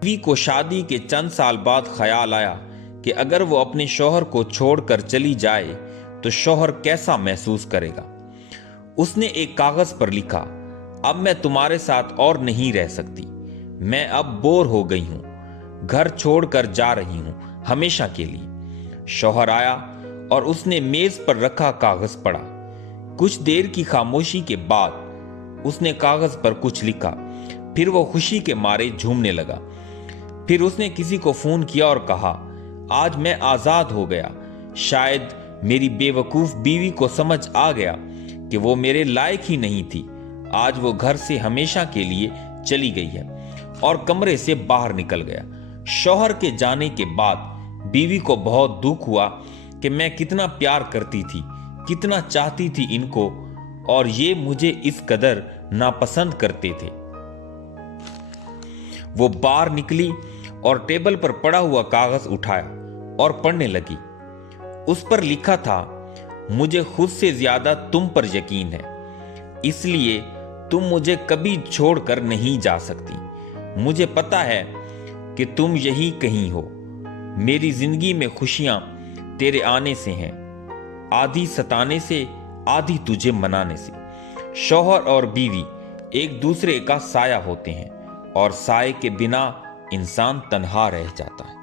बीवी को शादी के चंद साल बाद ख्याल आया कि अगर वो अपने शौहर को छोड़कर चली जाए तो शौहर कैसा महसूस करेगा। उसने एक कागज पर लिखा, अब मैं तुम्हारे साथ और नहीं रह सकती, मैं अब बोर हो गई हूं, घर छोड़कर जा रही हूं हमेशा के लिए। शौहर आया और उसने मेज पर रखा कागज पढ़ा। कुछ देर की खामोशी के बाद उसने कागज पर कुछ लिखा, फिर वो खुशी के मारे झूमने लगा। फिर उसने किसी को फोन किया और कहा, आज मैं आजाद हो गया। शायद मेरी बेवकूफ बीवी को समझ आ गया कि वो मेरे लायक ही नहीं थी। आज वो घर से हमेशा के लिए चली गई है, और कमरे से बाहर निकल गया। शौहर के जाने के बाद बीवी को बहुत दुख हुआ कि मैं कितना प्यार करती थी, कितना चाहती थी इनको, और ये मुझे इस कदर नापसंद करते थे। वो बाहर निकली और टेबल पर पड़ा हुआ कागज उठाया और पढ़ने लगी। उस पर लिखा था, मुझे खुद से ज्यादा तुम पर यकीन है, इसलिए तुम मुझे कभी छोड़कर नहीं जा सकती। मुझे पता है कि तुम यहीं कहीं हो। मेरी जिंदगी में खुशियां तेरे आने से हैं, आधी सताने से, आधी तुझे मनाने से। शौहर और बीवी एक दूसरे का साया होते हैं, और साए के बिना इंसान तन्हा रह जाता है।